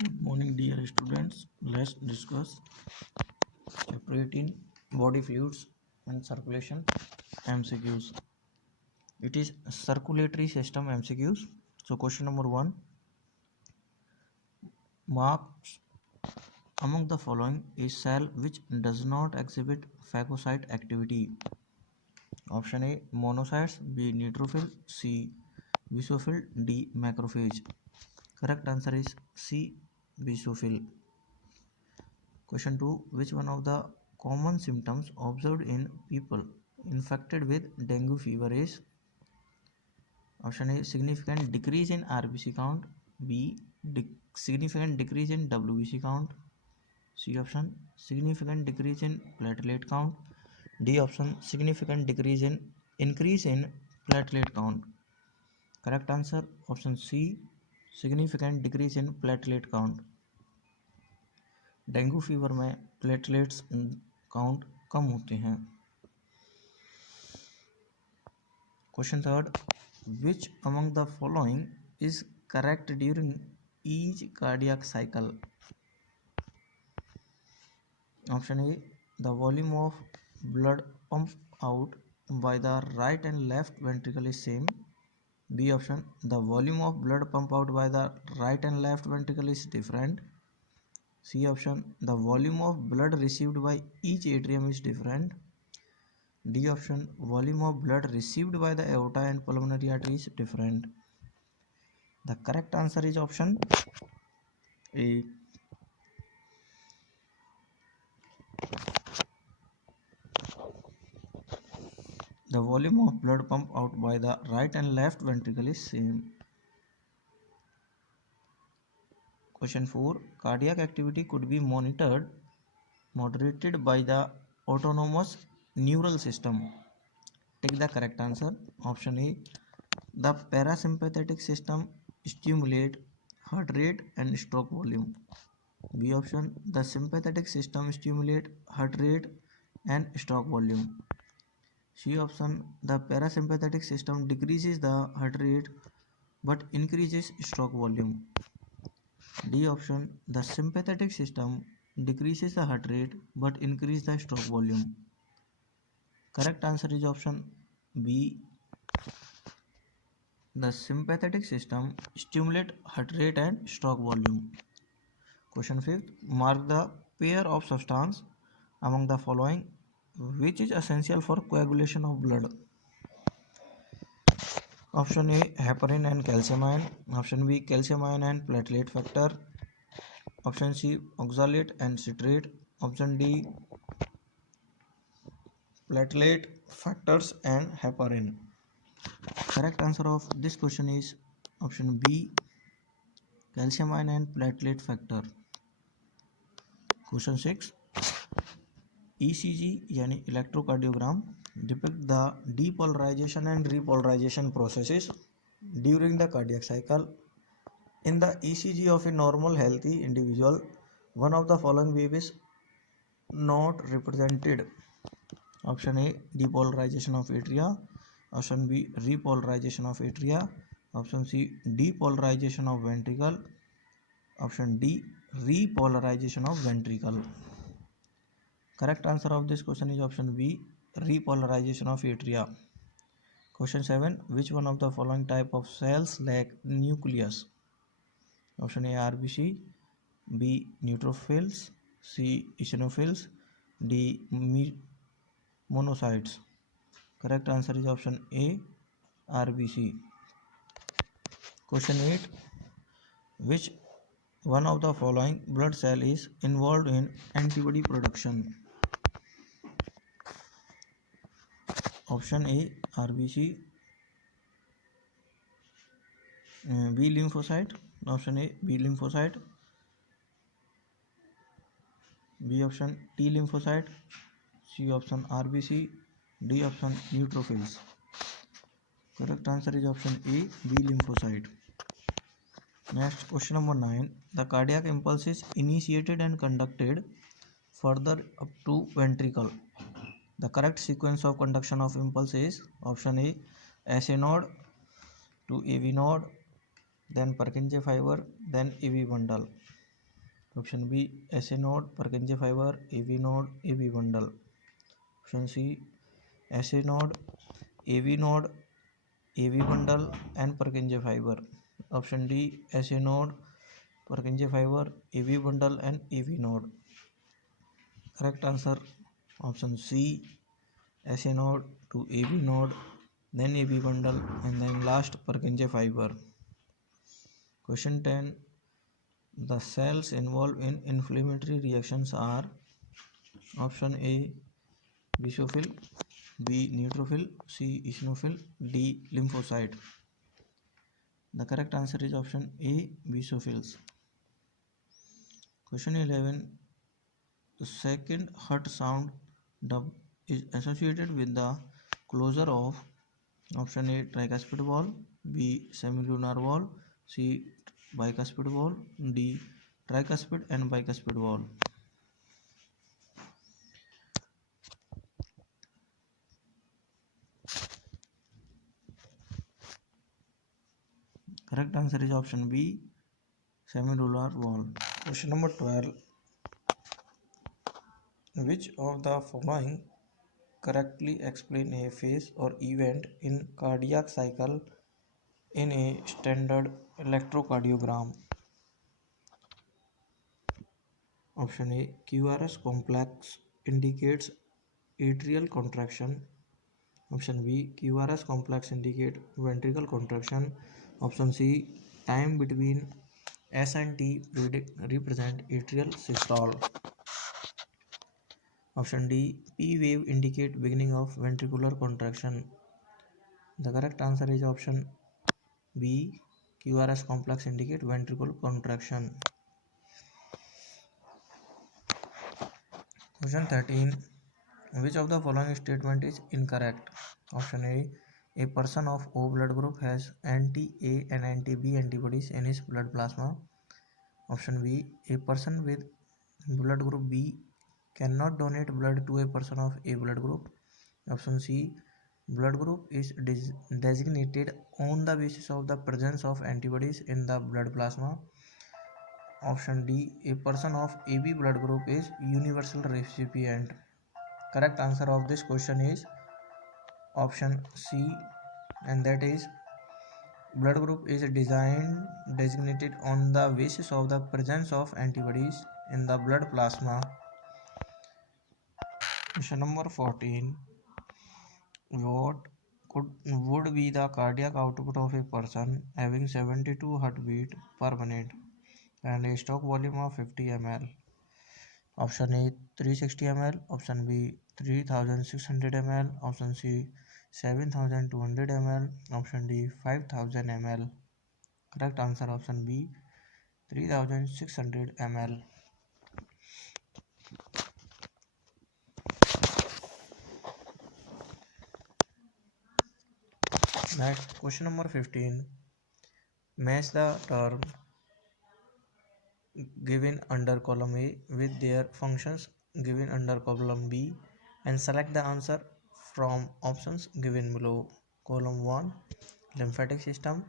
Good morning, dear students. Let's discuss chapter 18 body fluids and circulation MCQs. It is circulatory system MCQs. So, question number 1, marks among the following is cell which does not exhibit phagocyte activity. Option A monocytes, B neutrophil, C basophil, D macrophage. Correct answer is C basophil. Question 2. Which one of the common symptoms observed in people infected with dengue fever is? Option A significant decrease in RBC count, B significant decrease in WBC count, C option significant decrease in platelet count, D option significant increase in platelet count. Correct answer option C significant decrease in platelet count. Dengue fever में platelets count कम होते हैं. Question third, which among the following is correct during each cardiac cycle? Option A the volume of blood pump out by the right and left ventricle is same. B option the volume of blood pump out by the right and left ventricle is different. C option the volume of blood received by each atrium is different. D option volume of blood received by the aorta and pulmonary artery is different. The correct answer is option A. The volume of blood pump out by the right and left ventricle is same. Question 4. Cardiac activity could be moderated by the autonomous neural system. Take the correct answer. Option A. The parasympathetic system stimulate heart rate and stroke volume. B option. The sympathetic system stimulate heart rate and stroke volume. C option. The parasympathetic system decreases the heart rate but increases stroke volume. D option. The sympathetic system decreases the heart rate but increases the stroke volume. Correct answer is option B. The sympathetic system stimulate heart rate and stroke volume. Question 5. Mark the pair of substance among the following which is essential for coagulation of blood. Option A heparin and calcium ion. Option B calcium ion and platelet factor. Option C oxalate and citrate. Option D platelet factors and heparin. Correct answer of this question is option B calcium ion and platelet factor. Question 6. ECG यानी electrocardiogram depict the depolarization and repolarization processes during the cardiac cycle. In the ECG of a normal healthy individual, one of the following wave is not represented. Option A depolarization of atria. Option B repolarization of atria. Option C depolarization of ventricle. Option D repolarization of ventricle. Correct answer of this question is option B repolarization of atria. Question 7. Which one of the following type of cells lack nucleus? Option A RBC, B neutrophils, C eosinophils, D monocytes. Correct answer is option A RBC. Question 8. Which one of the following blood cell is involved in antibody production? Option A RBC, B lymphocyte. Option A B lymphocyte, B option T lymphocyte, C option RBC, D option neutrophils. Correct answer is option A B lymphocyte. Next question number 9. The cardiac impulse is initiated and conducted further up to ventricle. The correct sequence of conduction of impulse is option A SA node to AV node, then Purkinje fiber, then AV bundle. Option B, SA node, Purkinje fiber, AV node, AV bundle. Option C, SA node, AV node, AV bundle and Purkinje fiber. Option D, SA node, Purkinje fiber, AV bundle and AV node. Correct answer option C, SA node to AV node, then AV bundle and then last Purkinje fiber. Question 10. The cells involved in inflammatory reactions are option A, basophil, B, neutrophil, C, eosinophil, D, lymphocyte. The correct answer is option A, basophils. Question 11. The second hut sound dub is associated with the closure of option A, tricuspid valve, B, semilunar valve, C, bicuspid valve, D, tricuspid and bicuspid valve. Correct answer is option B, semilunar valve. Question number 12. Which of the following correctly explain a phase or event in cardiac cycle in a standard electrocardiogram? Option A, QRS complex indicates atrial contraction. Option B, QRS complex indicate ventricular contraction. Option C, time between S and T represent atrial systole. Option D, P wave indicate beginning of ventricular contraction. The correct answer is option B, QRS complex indicate ventricular contraction. Question 13. Which of the following statement is incorrect? Option A person of O blood group has anti-A and anti-B antibodies in his blood plasma. Option B, a person with blood group B cannot donate blood to a person of A blood group. Option C, blood group is designated on the basis of the presence of antibodies in the blood plasma. Option D, a person of AB blood group is universal recipient. Correct answer of this question is option C, and that is blood group is designated on the basis of the presence of antibodies in the blood plasma. Question number 14. What would be the cardiac output of a person having 72 heartbeat per minute and a stroke volume of 50 ml? Option A, 360 ml. Option B, 3600 ml. Option C, 7200 ml. Option D, 5000 ml. Correct answer option B, 3600 ml. Next, question number 15. Match the term given under column A with their functions given under column B and select the answer from options given below. Column 1, lymphatic system.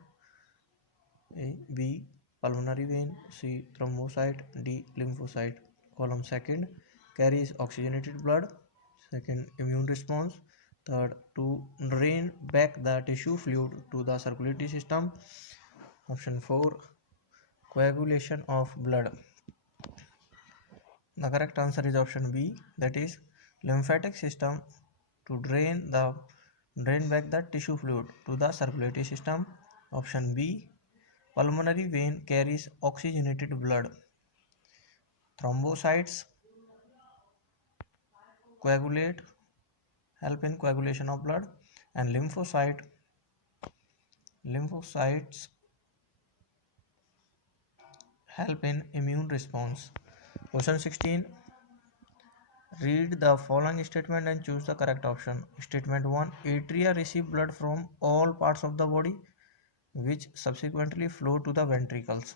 A, B, pulmonary vein. C, thrombocyte. D, lymphocyte. Column 2, carries oxygenated blood. Second, immune response. Third, to drain back the tissue fluid to the circulatory system. Option 4, coagulation of blood. The correct answer is option B, that is lymphatic system to drain back the tissue fluid to the circulatory system. Option B, pulmonary vein carries oxygenated blood. Thrombocytes help in coagulation of blood, and lymphocytes help in immune response. Question 16. Read the following statement and choose the correct option. Statement 1. Atria receive blood from all parts of the body which subsequently flow to the ventricles.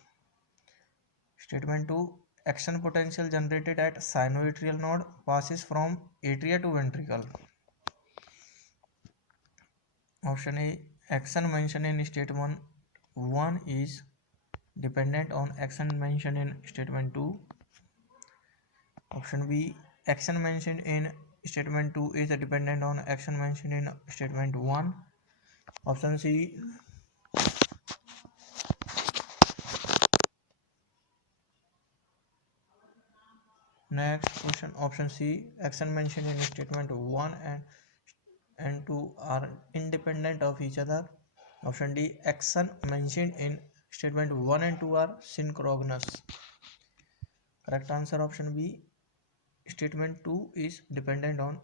Statement 2. Action potential generated at sinoatrial node passes from atria to ventricle. Option A. Action mentioned in statement 1 is dependent on action mentioned in statement 2. Option B, action mentioned in statement 2 is dependent on action mentioned in statement 1. Option C, next question, option C, action mentioned in statement 1 and 2 are independent of each other. Option D, action mentioned in statement 1 and 2 are synchronous. Correct answer option B, statement 2 is dependent on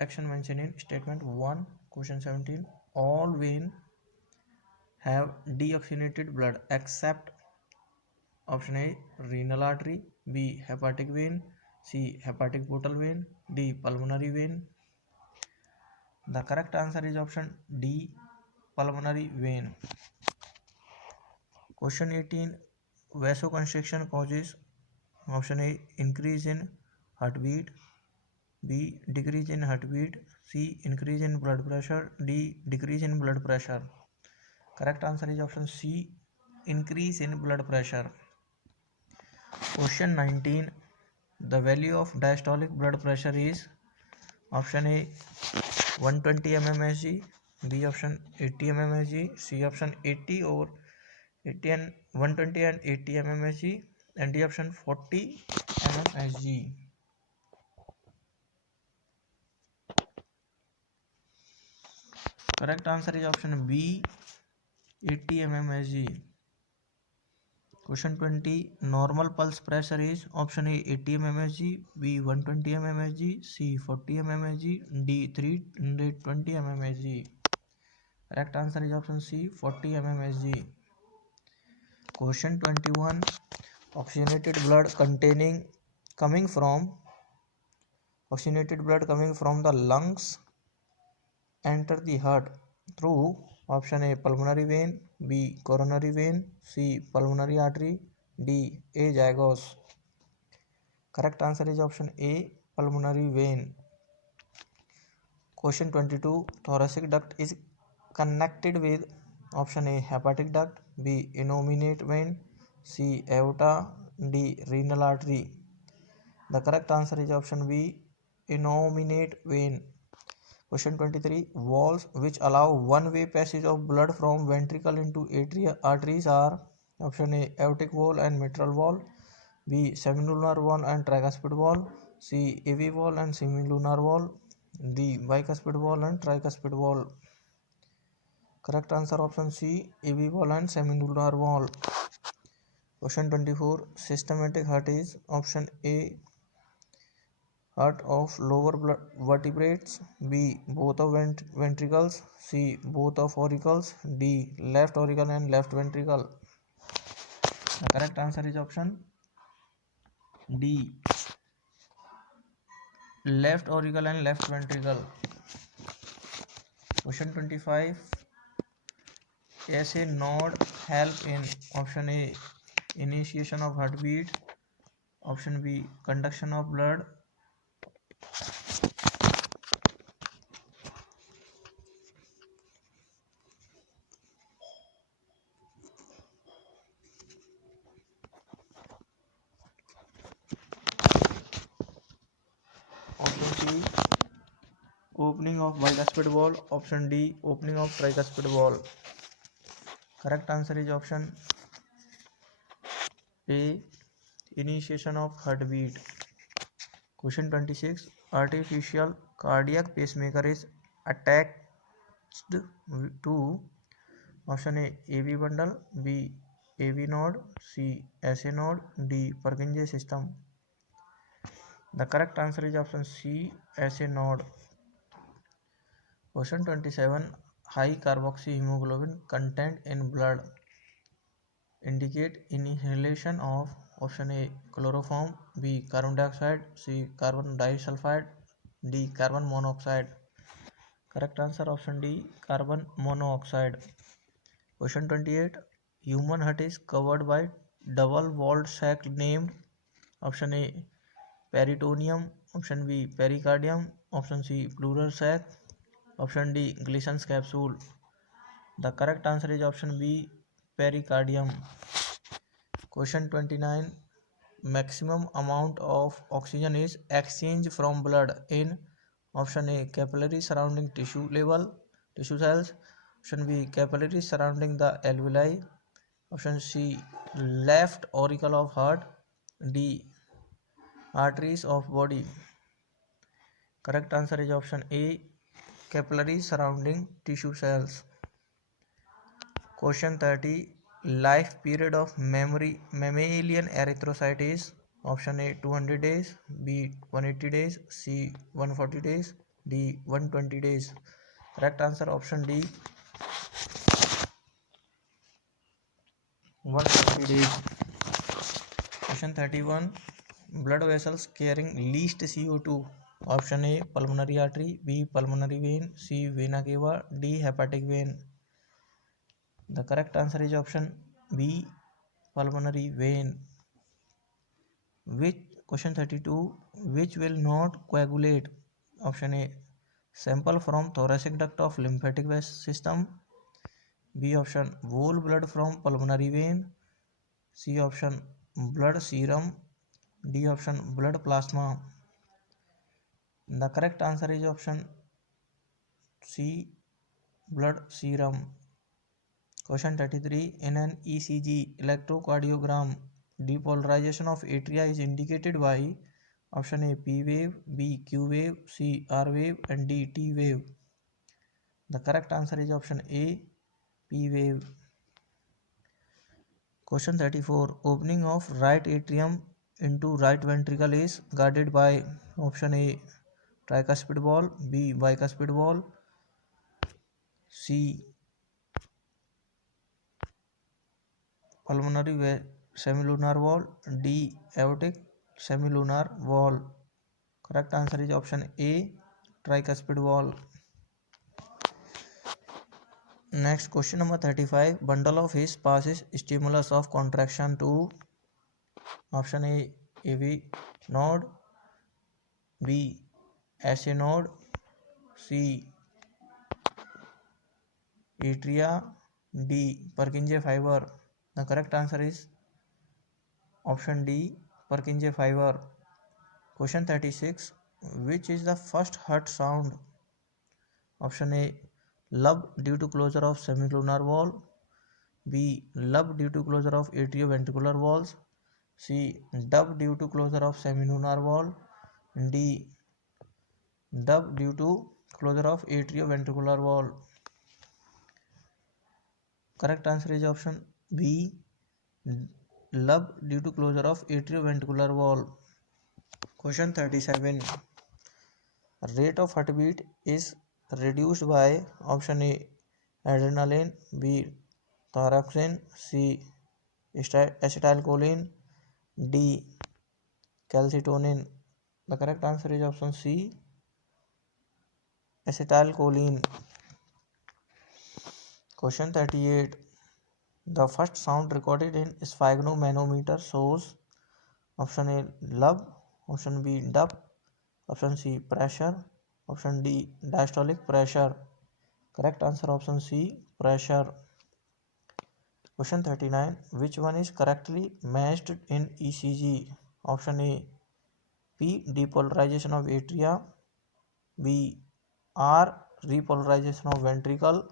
action mentioned in statement 1. Question 17, all veins have deoxygenated blood except option A, renal artery, B, hepatic vein, C, hepatic portal vein, D, pulmonary vein. The correct answer is option D, pulmonary vein. Question 18, vasoconstriction causes option A, increase in heartbeat, B, decrease in heartbeat, C, increase in blood pressure, D, decrease in blood pressure. Correct answer is option C, increase in blood pressure. Question 19, the value of diastolic blood pressure is option A, 120 mmHg, B option 80 mmHg, C option 80 or 80 and 120 and 80 mmHg, and D option 40 mmHg. Correct answer is option B, 80 mmHg. Question 20, normal pulse pressure is option A, 80 mmHg, B, 120 mmHg, C, 40 mmHg, D, 320 mmHg. Correct answer is option C, 40 mmHg. Question 21, oxygenated blood coming from the lungs enter the heart through option A, pulmonary vein, B, coronary vein, C, pulmonary artery, D, azygos. Correct answer is option A, pulmonary vein. Question 22, thoracic duct is connected with option A, hepatic duct, B, innominate vein, C, aorta, D, renal artery. The correct answer is option B, innominate vein. Question 23, valves which allow one-way passage of blood from ventricle into arteries are option A, aortic valve and mitral valve, B, semilunar valve and tricuspid valve, C, AV valve and semilunar valve, D, bicuspid valve and tricuspid valve. Correct answer option C, AV valve and semilunar valve. Question 24, systematic heart is option A, heart of lower vertebrates, B, both of ventricles, C, both of auricles, D, left auricle and left ventricle. The correct answer is option D, left auricle and left ventricle. Question 25, SA node help in option A, initiation of heartbeat, option B, conduction of blood, option C, opening of bicuspid valve, option D, opening of tricuspid valve. Correct answer is option A, initiation of heartbeat. Question 26, artificial cardiac pacemaker is attached to option A, AV bundle, B, AV node, C, SA node, D, Purkinje system. The correct answer is option C, SA node. Question 27, high carboxyhemoglobin content in blood indicate inhalation of option A, chloroform, B, carbon dioxide, C, carbon disulfide, D, carbon monoxide. Correct answer option D, carbon monoxide. Question 28, human heart is covered by double walled sac named option A, peritoneum, option B, pericardium, option C, pleural sac, option D, Gleason's capsule. The correct answer is option B, pericardium. Question 29, maximum amount of oxygen is exchanged from blood in option A capillary surrounding tissue cells, option B capillary surrounding the alveoli, option C left auricle of heart, D arteries of body. Correct answer is option A capillaries surrounding tissue cells. Question 30. Life period of mammalian erythrocyte is option A 200 days, B 180 days, C 140 days, D 120 days. Correct answer option D 140 days. Question 31. Blood vessels carrying least CO2. Option A pulmonary artery, B pulmonary vein, C vena cava, D hepatic vein. The correct answer is option B pulmonary vein. Which question 32, which will not coagulate? Option A sample from thoracic duct of lymphatic system, B option whole blood from pulmonary vein, C option blood serum, D option blood plasma. The correct answer is option C blood serum. Question 33. In an ECG electrocardiogram, depolarization of atria is indicated by option A P wave, B Q wave, C R wave, and D T wave. The correct answer is option A P wave. Question 34. Opening of right atrium into right ventricle is guarded by option A tricuspid wall, B bicuspid wall, C pulmonary semilunar wall, D aortic semilunar wall. Correct answer is option A tricuspid wall. Next question number 35. Bundle of His passes stimulus of contraction to option A AV node, B SA node, C atria, D Purkinje fiber. The correct answer is option D Purkinje fiber. Question 36. Which is the first heart sound? Option A lub due to closure of semilunar wall, B lub due to closure of atrioventricular walls, C dub due to closure of semilunar wall, D dub due to closure of atrioventricular wall. Correct answer is option B lub due to closure of atrioventricular wall. Question 37. Rate of heartbeat is reduced by option A adrenaline, B thyroxine, C acetylcholine, D calcitonin. The correct answer is option C acetylcholine. Question 38. The first sound recorded in sphygmomanometer shows option A lub, option B dub, option C pressure, option D diastolic pressure. Correct answer option C pressure. Question 39. Which one is correctly matched in ECG? Option A P depolarization of atria, B R repolarization of ventricle,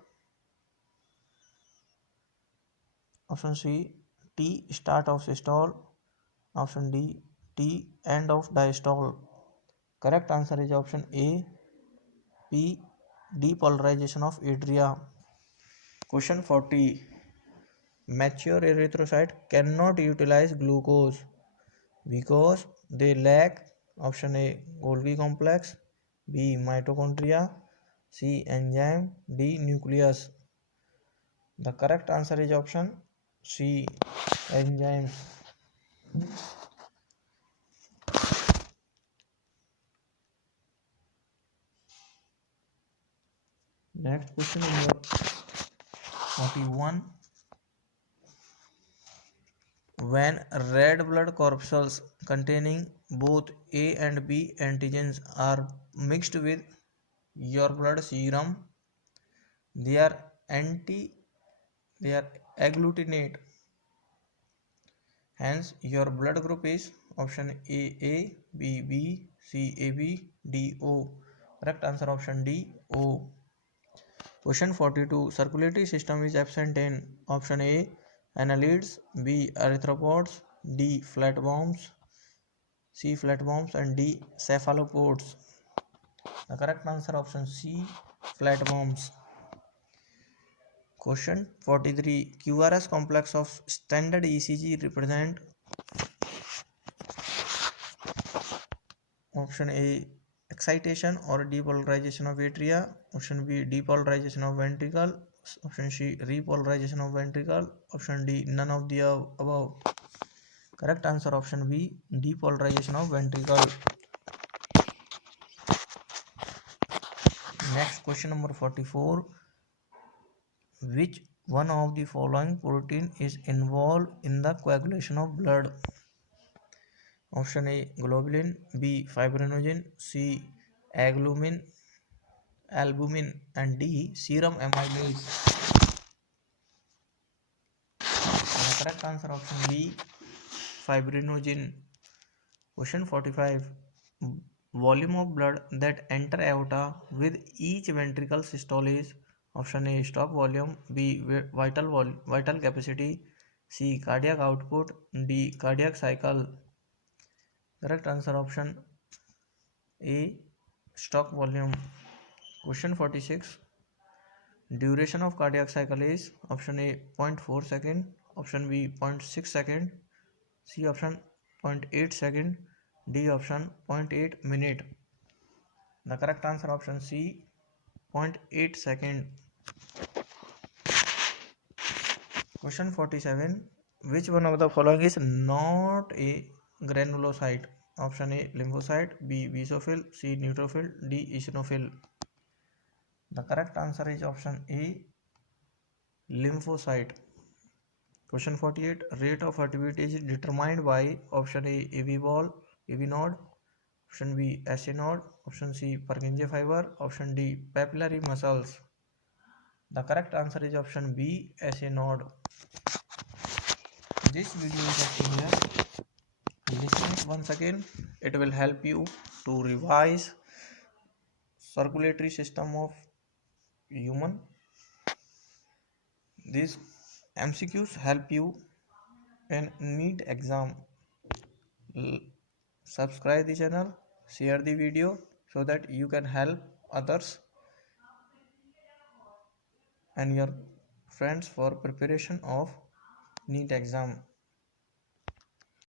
option C T start of systole, option D T end of diastole. Correct answer is option A P depolarization of atria. Question 40. Mature erythrocyte cannot utilize glucose because they lack option A Golgi complex, B mitochondria, C enzyme, D nucleus. The correct answer is option C enzymes. Next question number 41. When red blood corpuscles containing both A and B antigens are mixed with your blood serum, they are agglutinate. Hence, your blood group is Option A, B, B, C, AB, D, O. Correct answer option D, O. Question 42. Circulatory system is absent in option A, annelids, B, arthropods, D, flatworms, C, flatworms, and D, cephalopods. The correct answer option C, flatworms. Question 43. QRS complex of standard ECG represent option A, excitation or depolarization of atria, option B, depolarization of ventricle, option C, repolarization of ventricle, option D, none of the above. Correct answer option B, depolarization of ventricle. Next question number 44. Which one of the following protein is involved in the coagulation of blood? Option A, globulin, B, fibrinogen, C, albumin, and D, serum amylase. The correct answer option B, fibrinogen. Question 45. Volume of blood that enter aorta with each ventricle systole is option A, stop volume, B, vital capacity, C, cardiac output, D, cardiac cycle. Correct answer option A, stock volume. Question 46. Duration of cardiac cycle is option A 0.4 second, option B 0.6 second, C option 0.8 second, D option 0.8 minute. The correct answer option C 0.8 second. Question 47. Which one of the following is not a granulocyte? Option A, lymphocyte, B, basophil, C, neutrophil, D, eosinophil. The correct answer is option A, lymphocyte. Question 48. Rate of heartbeat is determined by option A, AV node, option B, SA node, option C, Purkinje fiber, option D, papillary muscles. The correct answer is option B, SA node. This video is up to here. Listen it once again. It will help you to revise circulatory system of human. These MCQs help you in NEET exam. Subscribe the channel, share the video so that you can help others and your friends for preparation of NEET exam.